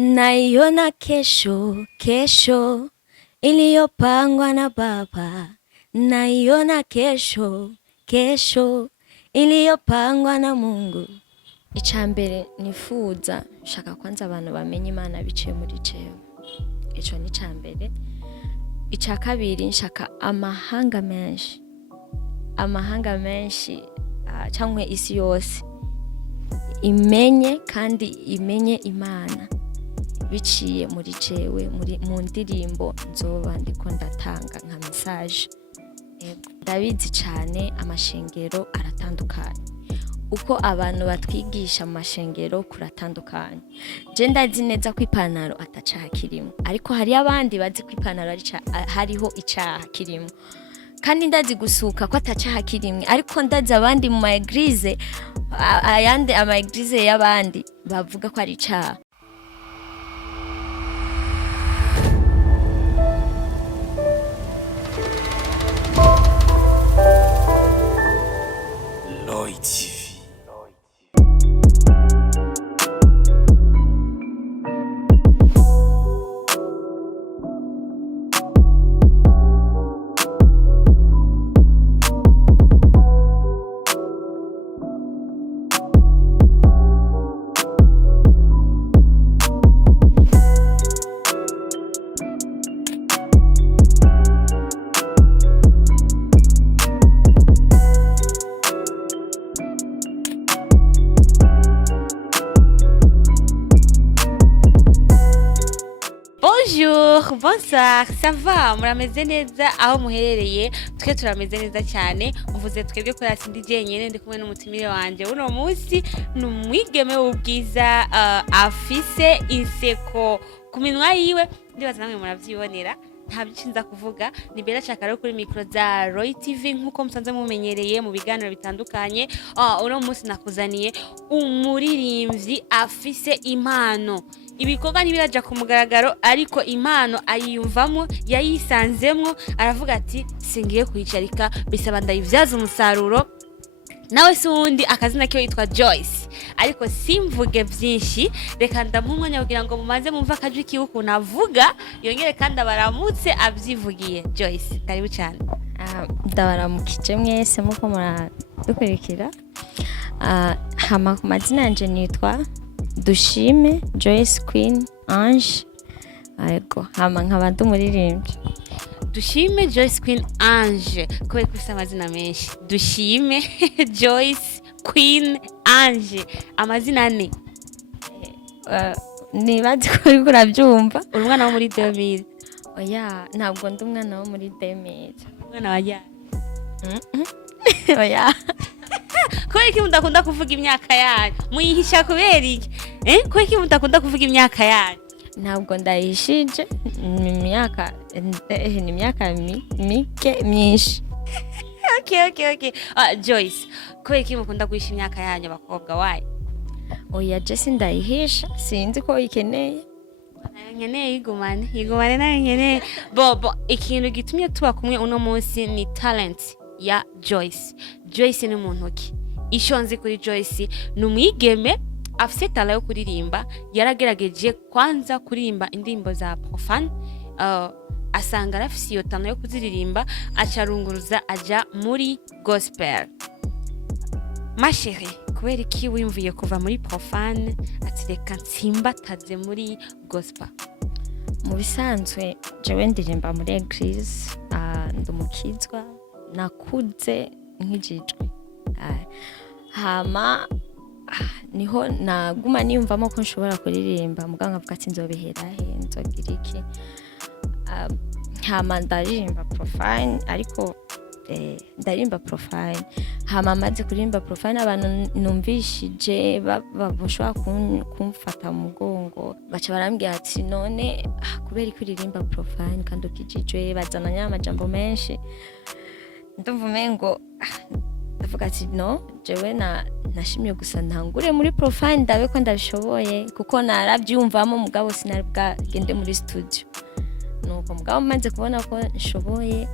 Naiona kesho, kesho iliyopangwa na Baba. Naiona kesho, kesho iliyopangwa na Mungu. Icambere nifuza shaka kwanza abantu bamenye Imana biciye muri jewe. Ico ni cambere. Ica kabiri nshaka amahanga menshi cyangwa isi yose imenye kandi imenye Imana biciye muri jewe mu ndirimbo nzoba ndiko ndatanga nka message. Ndabizi cyane amashengero aratandukanye, uko abantu batwigisha mu mashengero kuratandukanye. Je ndazi neza ko ipantaro atacaha kirimo, ariko hari abandi bazi ko ipantaro hariho icaha kirimo, kandi ndazi gusuka ko atacaha kirimo, ariko ndazi abandi mu maeglise ayandi amaeglise y'abandi bavuga ko ari icaha. Bonsoir, ça va? Murameze neza aho muherereye? Twe turameze neza cyane. Mvuze twebwe kuri asindi jenyene ndi kumwe n'umutimire wanje. Uno munsi numwigeme w'ubwiza afise inseko ku minwa yiwe, ndibaza namwe muravyibonera. Nta byinza kuvuga, ni Bella Chakaro kuri micro za Roy TV nkuko musanze mumenyereye mu biganiro bitandukanye. Uno munsi nakuzaniye umuririmbyi afise impano. Ibikorwa ntibiraja ku mugaragaro, ariko impano ayiyumvamo, yayisanzemwo, aravuga ati singiye kuyicarika, bisaba ndayivyaza umusaruro. Nawe si wundi akazina kiwe yitwa Joyce, ariko simvuge byinshi, reka ndamumwanya kugira ngo mumaze mumva akajwi kiwe ukuntu avuga, yongere kandi abaramutse abyivugiye. Joyce, karibu cyane. Ndabaramukije mwese muko muradukurikira. Hama ku mazina yanje nitwa Dushime Joyce Queen Ange. Ariko hama nkaba ndumuririmbyi. Dushime Joyce Queen Ange, kubera kwisa amazina menshi. Dushime Joyce Queen Ange, amazina ane. Nibazi ko uri kurabyumva. Uri umwana wo muri 2000. Oya, ntabwo ndi umwana wo muri 2000. Umwana wa jya. Oya. Kubera iki mudakunda kuvuga imyaka yanyu? Muyihisha kubera iki? Kubera iki mudakunda kuvuga imyaka yanyu? Ntabwo ndayishije, ni imyaka mike myinshi. Okay. Joyce, kubera iki mukunda guhisha imyaka yanyu abakobwa wayi? Oya, Jesse ndayihisha, sinzi ko ikeneye. Nkeneye igumane nayo nkeneye. Bo ikintu gitumye tuba kumwe uno munsi ni talent ya Joyce. Joyce ni muntu ki? Ishonzi kuri Joyce ni umwigeme afise talent yo kuririmba. Yaragerageje kwanza kuririmba indirimbo za profane, asanga arafise iyo talent yo kuziririmba, acarunguruza aja muri gospel. Ma chérie, kubera iki wimvuye kuva muri profane ati reka nsimbataze muri gospel? Mu bisanzwe jewe ndirimba muri eglise, ndumukizwa, nakuze nkijijwe. Hama niho naguma niyumvamo ko nshobora kuririmba, muganga avuga ati nzobihera he, nzogira iki. Hama ndaririmba profane, ariko ndarimba profane. Hama maze kuririmba profane, abantu numvishije bashobora kumfata mu mugongo, baca barambwira ati none kubera iki uririmba profane kandi ukijijwe, bazana nyamajambo menshi. Ndumva umengo ndavuga ati no, jewe nashimye gusa ntangure muri profane ndabe ko ndabishoboye, kuko narabyumvamo mugabo sinari bwagende muri studio. Nuko mugabo maze kubona ko nshoboye,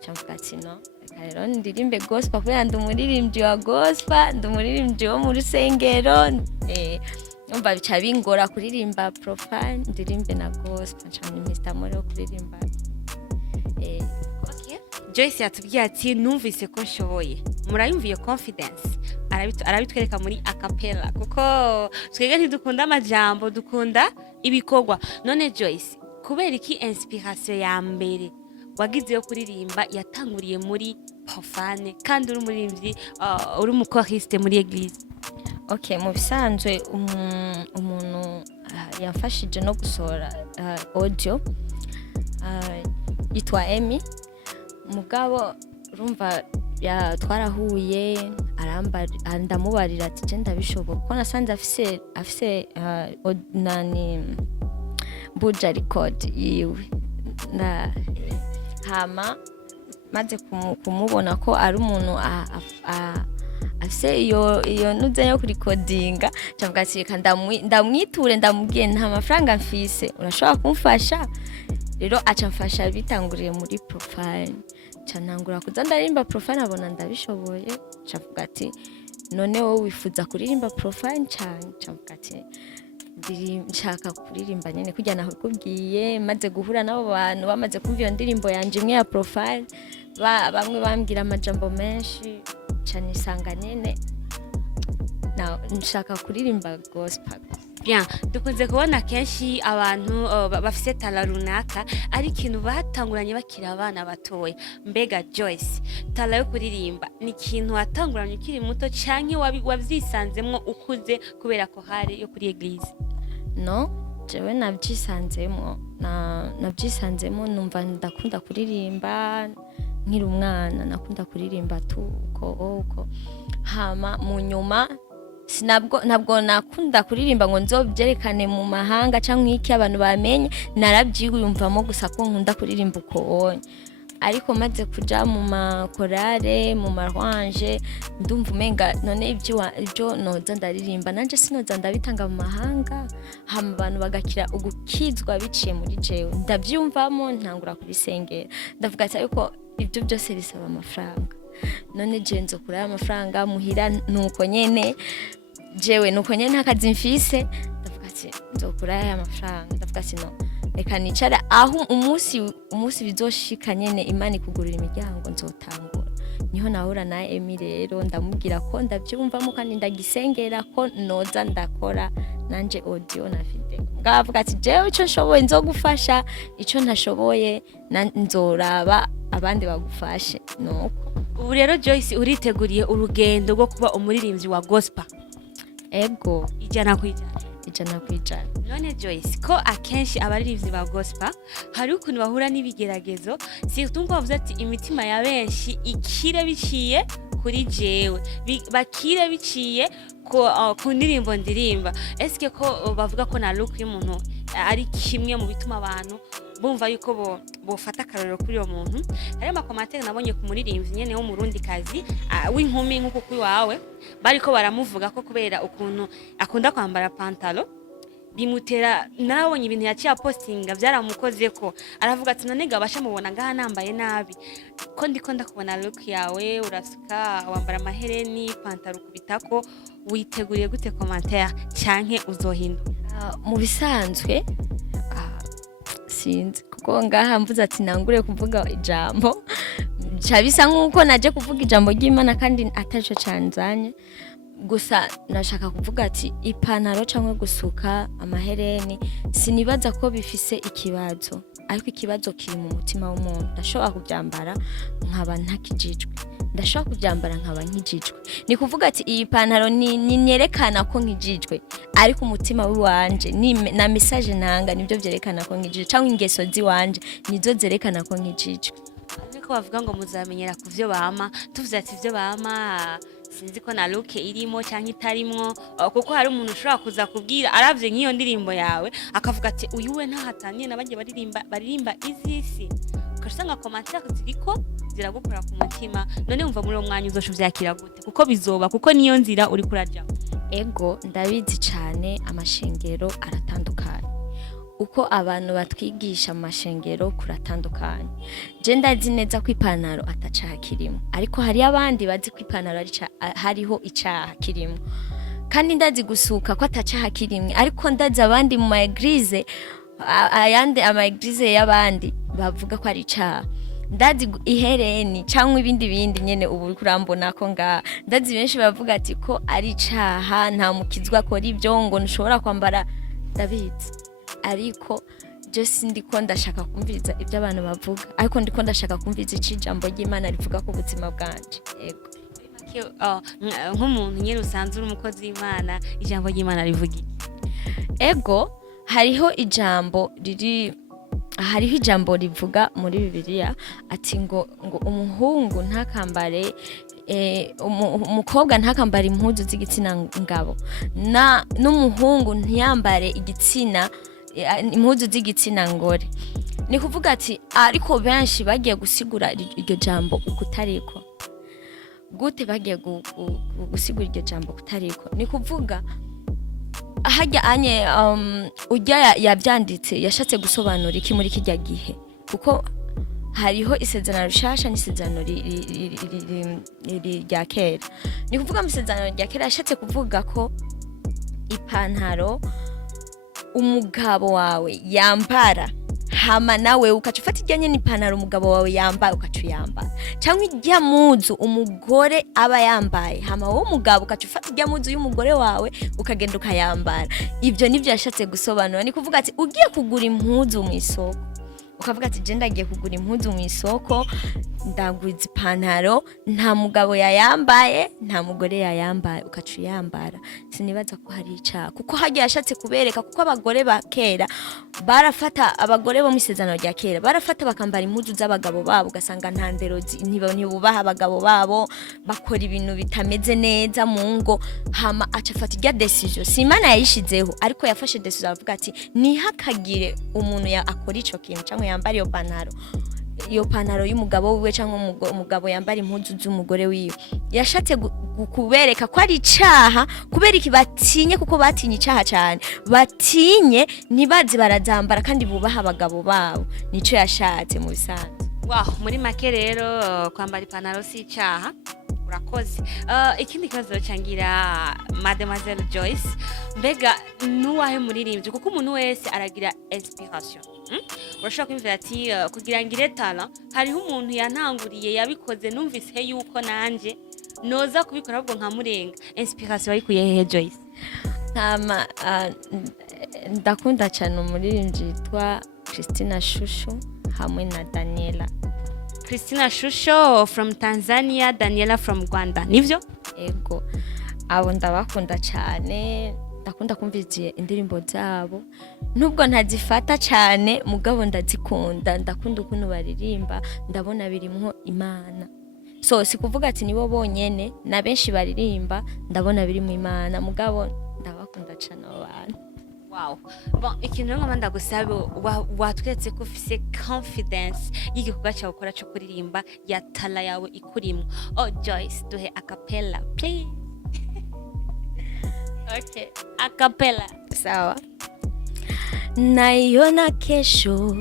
cyamvuga ati no, rero ndirimbe gospel kubera ndi umuririmbyi wa gospel, ndi umuririmbyi wo mu rusengero. umva bica bingora kuririmba profile ndirimbe na gospel cyane Mr. More kuririmba Okay. Joyce yatubwiye ati numvise ko nshoboye murayumviye confidence arabitwereka muri acapella kuko twege ntidukunda amajambo dukunda ibikorwa none Joyce kubera iki inspiration ya mbere wagize yo kuririmba yatanguriye muri profane kandi uri umuririmbyi uri umukoriste muri eglise. Okay, mu bisanzwe umuntu yamfashije no gusohora audio yitwa Emi mugabo urumva twarahuye ndamubarira ati je ndabishoboka ko nasanze afise nani buja record yiwe na hama maze kumubona ko ari umuntu afise iyo nuze yo kurikodinga cyangwa ati reka ndamwiture ndamubwiye nta mafaranga mfise urashobora kumfasha rero acamfasha bitanguriye muri profile canangura kuza ndarimba profile abona ndabishoboye cavuga ati none wowe wifuza kuririmba profile cavuga ati nshaka kuririmba nyene kujya naho kubwiye maze guhura nabo bantu bamaze kumva iyo ndirimbo yanje imwe ya profile bamwe bambwira amajambo menshi cyane isanga nyene nshaka kuririmba gospel. Bien, dukunze kubona kenshi abantu bafise tala runaka ari ikintu batanguranye bakira abana batoya. Mbega Joyce, tala yo kuririmba ni ikintu watanguranye ukiri muto canke wavyisanzemwo ukuze kubera ko hari yo kuri eglise? No, jewe navyisanzemwo numva ndakunda kuririmba nkiri umwana nakunda kuririmba uko hama mu nyuma ntabwo nakunda kuririmba ngo nzobyerekane mu mahanga cyangwa iki abantu bamenye narabyiyumvamo gusa ko nkunda kuririmba uko onye ariko maze kuja mu makorale mu marwanje ndumva umenga none ibyo noza ndaririmba nanje sinoza ndabitanga mu mahanga hama abantu bagakira ugukizwa biciye muri jewe ndavyumvamo ntangura kubisengera ndavuga ati ariko ibyo byose bisaba amafaranga none je nzokura amafaranga muhira nuko nyene jewe nuko nyene ntakazi mfise ndavuga ati nzokura aya mafaranga ndavuga ati no reka nicara aho umunsi bizoshika nyene Imana ikugurira imiryango nzotangura niho nahura na Emi rero ndamubwira ko ndavyumvamo kandi ndagisengera ko noza ndakora nanje audio na video ngavuga ati jewe ico nshoboye nzogufasha ico ntashoboye nzoraba abandi bagufashe nuko ubu rero Joyce uriteguriye urugendo rwo kuba umuririmbyi wa gospel? Ego ijana kwijana. None Joyce ko akenshi abaririmbyi ba gospel hari ukuntu bahura n'ibigeragezo si utumva bavuze ati imitima ya benshi ikire biciye kuri jewe bakire biciye ku ndirimbo ndirimba eske ko bavuga ko na look y'umuntu ari kimwe mu bituma abantu bumva yuko bofata akarorero kuri uwo muntu? Hari amakomantere nabonye ku muririmbyi nyene wo mu Burundi kazi w'inkumi nk'uko kuri wawe bariko baramuvuga ko kubera ukuntu akunda kwambara pantalo bimutera narabonye ibintu yaciye postinga byaramukoze ko aravuga ati none gabasha mubona ngaha nambaye nabi ko ndiko ndakubona look yawe urasuka wambara amahereni pantalo kubitako witeguriye gute commentaire canke uzohinduka? Mu bisanzwe sinzi kuko ngaha mvuze ati nangure kuvuga ijambo cabisa nkuko naje kuvuga ijambo ry'Imana kandi ataco canzanye gusa nashaka kuvuga ati ipantaro cyangwa gusuka amahereni sinibaza ko bifise ikibazo ariko ikibazo kiri mu mutima w'umuntu ndashobora kubyambara nkaba ntakijijwe ndashobora kubyambara nkaba nkijijwe ni kuvuga ati iyi pantaro ni nyerekana ko nkijijwe ariko umutima w'iwanje na message nanga nibyo byerekana ko nkijijwe cyangwa ingeso ziwanje nizo zerekana ko nkijijwe ariko bavuga ngo muzamenyera kuvyo bama tuvuze ati ivyo bama sinzi ko na look irimo cyangwa itarimwo kuko hari umuntu ushobora kuza kubwira aravye nk'iyo ndirimbo yawe akavuga ati uyu we ntahataniye nabagiye baririmba izisi ukasanga commentaire ziriko ziragukora ku mutima none umva muri uwo mwanya uzoshuvyakira gute kuko bizoba kuko niyo nzira uri kuraja? Ego ndabizi cyane amashengero aratandukanye uko abantu batwigisha amashengero kuratandukanye je ndazi neza ko ipantaro atacakirimo ariko hari abandi bazi ko ipantaro hariho icaha kirimo kandi ndazi gusuka ko atacaha kirimwe, ariko ndazi abandi mu maeglize ayandi amaeglize y'abandi bavuga ko ari icaha. Ndazi ihereni cyangwa ibindi nyene ubu kurambona ko nga ndazi benshi bavuga ati ko ari icaha, nta mukizwa akora ibyo ngo nshobora kwambara, ndabizi. Ariko je sindiko ndashaka kumviriza ibyo abantu bavuga, ariko ndiko ndashaka kumviriza ijambo ry'Imana rivuga ku buzima bwanje. Yego. Nk'umuntu nyene usanzwe uri umukozi w'Imana, ijambo ry'Imana rivuga iki? Ego, hariho ijambo rivuga muri Bibiliya ati ngo umuhungu ntakambare umukobwa ntakambare impuzu z'igitsina ngabo, n'umuhungu ntiyambare igitsina impuzu z'igitsina ngore. Ni kuvuga ati ariko benshi bagiye gusigura iryo jambo ukutariko. Gute bagiye gusigura iryo jambo kutariko? Ni kuvuga hajya anye ujya yabyanditse yashatse gusobanura iki muri kijya gihe, kuko hariho isezerano rishasha n'isezerano rya kera. Ni kuvuga mu isezerano rya kera yashatse kuvuga ko ipantaro umugabo wawe yambara, hama nawe ukacufata ijyanye n'ipantaro umugabo wawe yambaye ukacuyambara, cyangwa ijya muzu umugore aba yambaye, hama wowe umugabo ukacufata ijya muzu y'umugore wawe ukagenda ukayambara. Ibyo nivyo yashatse gusobanura. Ni kuvuga ati ugiye kugura impuzu mu isoko, ukavuga ati je ndagiye kugura impuzu mu isoko, ndaguze ipantaro, nta mugabo yayambaye nta mugore yayambaye, ukacuyambara, sinibaza ko hari icaha, kuko hagiye yashatse kubereka, kuko abagore ba kera barafata, abagore bo mu isezerano rya kera barafata bakambara impuzu z'abagabo babo, ugasanga nta ndero ntibubaha abagabo babo, bakora ibintu bitameze neza mu ngo, hama acafata irya decision. Si Imana yayishizeho, ariko yafashe decision avuga ati nihakagire umuntu akora ico kintu cyangwa yambara iyo pantaro y'umugabo wiwe cyangwa umugabo yambara impuzu z'umugore wiwe. Yashatse kubereka ko ari icaha, kubera iki batinye, kuko batinye icaha cyane, batinye ntibazi barazambara kandi bubaha abagabo babo. Nico yashatse mu bisanzwe. Wow, muri make rero kwambara ipantaro si icaha. Urakoze. Ikindi kibazo cyangira Mademoiselle Joyce, mbega nuwahe muririmbyi, kuko umuntu wese aragira inspiration. Urashaka kwimvira ati kugira ngire talent, hariho umuntu yantanguriye yabikoze, numvise yuko nanje noza kubikora ahubwo nkamurenga. Inspiration yayikuye hehe Joyce? Ndakunda cyane umuririmbyi yitwa Christina Shusho hamwe na Daniela. Christina Shusho from Tanzania, Daniela from Rwanda. Nivyo? Ego. Abo ndabakunda cyane, ndakunda kumviriza indirimbo zabo. Nubwo ntazifata cyane, mugabo ndazikunda, ndakunda ukuntu baririmba, ndabona birimwo Imana. So sikuvuga ati nibo bonyene, na benshi baririmba, ndabona birimo Imana, mugabo ndabakunda cyane abantu. Wow. Bon, ikintu ngoma ndagusabe watwetse ko ufise confidence y'igikorwa cyawe ukora cyo kuririmba, ya tala yawe ikurimo. Oh Joyce, duhe acapella please. Okay, acapella. Sawa. Naiona kesho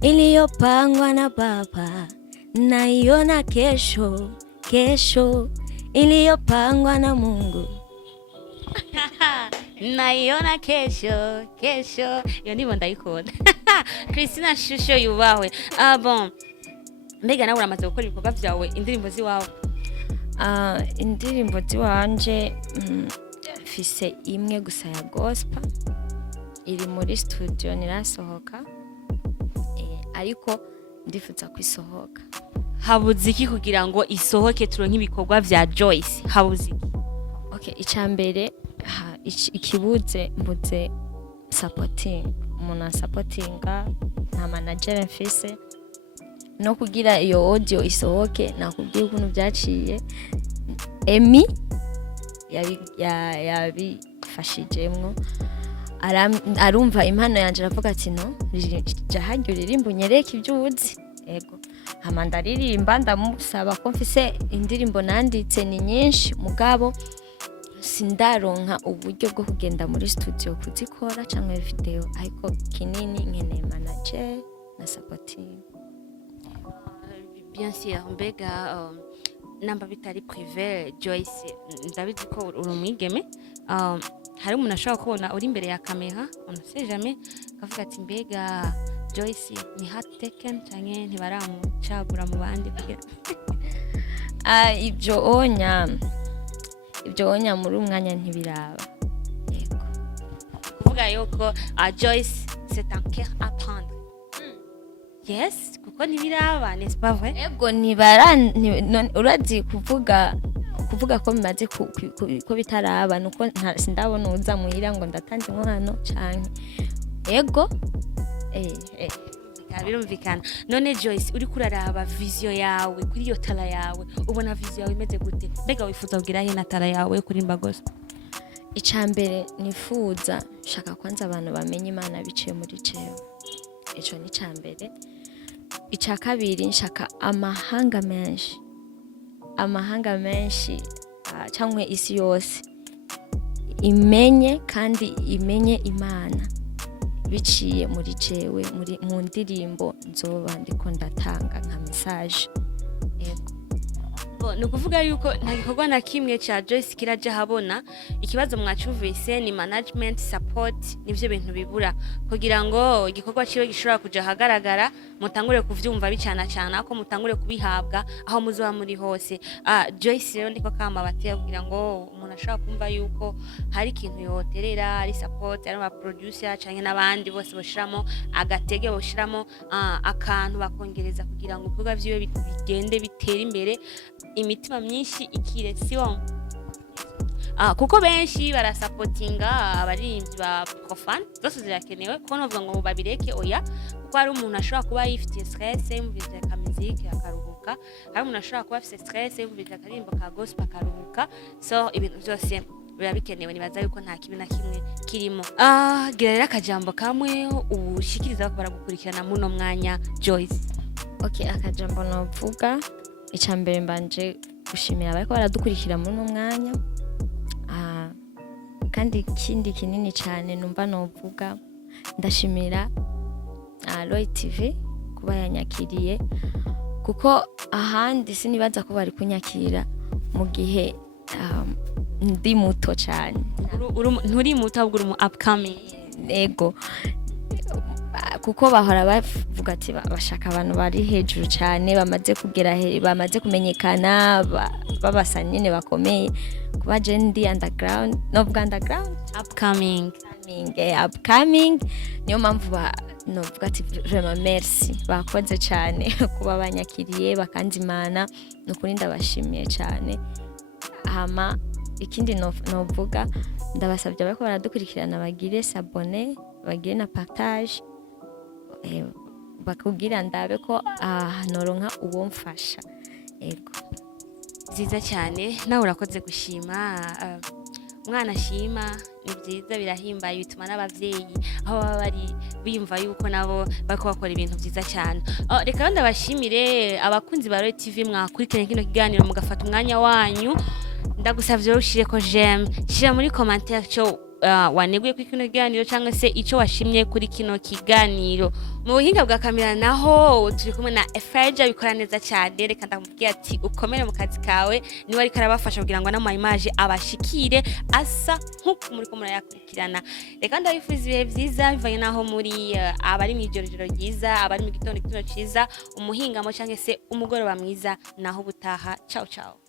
iliyopangwa na Baba. Naiona kesho iliyopangwa na Mungu. Naiona kesho. Iyo ndimo ndayikunda. Christina Shusho yubawe. Bon. Mbega nawe uramaze gukora ibikorwa byawe, indirimbo ziwawe? Indirimbo ziwanje mfise imwe gusa ya gospel, iri muri studio nirasohoka, ariko ndifuza kwisohoka. Habuze iki kugira ngo isohoke turonke ibikorwa vya Joyce? Habuze iki? Okay, icambere ikibuze mbuze supporting, umuntu supportinga, nta manager mfise, no kugira iyo audio isohoke nakubwiye ukuntu byaciye. Emi yabifashijemwo, arumva impano yanje, aravuga ati no jahajyo ririmbo nyereka ibyo uzi. Ego, hama ndaririmba, ndamusaba ko mfise indirimbo nanditse ni nyinshi, mugabo sindaronka uburyo bwo kugenda muri studio kuzikora cyangwa video, ariko kinini nkene manager na supporting. Bien sûr, mbega namba bitari privé Joyce, ndabizi ko uri umwigeme. Hari umuntu ashobora kubona uri imbere ya kamera, on ne sait jamais, akavuga ati mbega Joyce ni hot taken canke ntibaramucagura mu bandi kugira ibyo onya muri umwanya ntibiraba. Yego. kuvuga yuko Joyce c'est un cœur à prendre. Yes, kuko ntibiraba, n'est-ce pas vrai? Yego urazi kuvuga ko bimaze ko bitaraba nuko sindabona uza muhira ngo ndatanze hano canke. Yego. Birumvikana. None Joyce, uri kuraraba vision yawe kuri iyo tala yawe, ubona vision yawe imeze gute? Mbega wifuza kugira he na tala yawe kuri Mbagozi? Icambere nifuza shaka kwanza abantu bamenye Imana biciye muri jewe. Ico ni cambere. Ica kabiri nshaka amahanga menshi cyangwa isi yose imenye kandi imenye Imana biciye muri jewe mu ndirimbo nzoba ndiko ndatanga nka message. Yego. Ni ukuvuga yuko nta gikorwa na kimwe cya Joyce kiraje habona, ikibazo mwacumvise ni management support, nivyo bintu bibura kugira ngo igikorwa ciwe gishobora kuja hagaragara, mutangure kuvyumva bicana cyana ko mutangure kubihabwa aho muzoba muri hose. Joyce rero ndiko kama bateye kugira ngo umuntu ashobora kumva yuko hari ikintu yoterera, ari support, ari aba producer canke n'abandi bose boshiramo agatege, boshiramo akantu bakongereza kugira ngo ibikorwa vyiwe bigende bitera imbere, imitima myinshi ikire siwo. Kuko benshi barasupportinga abaririmbyi ba profane, zose zirakenewe kuko novuga ngo babireke oya, kuko hari umuntu ashobora kuba yifitiye stress yumvise ka music akaruhuka, hari umuntu ashobora kuba afite stress yumvise akarimbo ka gospel akaruhuka, so ibintu byose biba bikenewe. Nibaza yuko nta kibi na kimwe kirimo. Gira rero akajambo kamwe ubushikiriza ko baragukurikirana muno mwanya Joyce. Okay, akajambo novuga icambere mbanje gushimira abariko baradukurikira muri no mwanya. Kandi ikindi kinini cyane numva novuga ndashimira Roy TV kuba yanyakiriye, kuko ahandi sinibaza ko bari kunyakira mu gihe ndi muto cyane. Nturi muto ahubwo uri mu upcoming. Ego. Kuko bahora bavuga ati bashaka abantu bari hejuru cyane, bamaze kugera bamaze kumenyekana, babasa nyine bakomeye. Kuba je ndi underground, novuga underground, upcoming. Niyo mpamvu novuga ati vraiment merci, bakoze cyane kuba banyakiriye bakanzimana, nukuri ndabashimiye cyane. Hama ikindi novuga ndabasabye abako baradukurikirana bagire s'abonner, bagire na partage, bakugira ndabe ko noronka uwo mfasha. Yego. Ziza cyane, nawe urakoze gushima. Mwana shima ni byiza, birahimbaye, bituma n'abavyeyi aho baba bari biyumva yuko nabo bako bakora ibintu byiza cyane. Reka ndabashimire abakunzi ba Roy TV mwakurikiranye kino kiganiro mugafata umwanya wanyu. Ndagusavye ushire ko j'aime, shira muri commentaire cyo waneguye kuri kino kiganiro cyangwa se icyo washimye kuri kino kiganiro. Mu buhinga bwa kamera naho turi kumwe na Efraja bikora neza cyane. Reka ndamubwiye ati ukomere mu kazi kawe, ni wari karabafasha kugira ngo n'ama image abashikire asa nkuko muri ko murayakurikirana. Reka ndabifuza ibihe byiza bivanye naho muri abari mu ijoro ryiza, abari mu gitondo cyiza, umuhingamo cyangwa se umugoroba mwiza, naho butaha. Ciao ciao.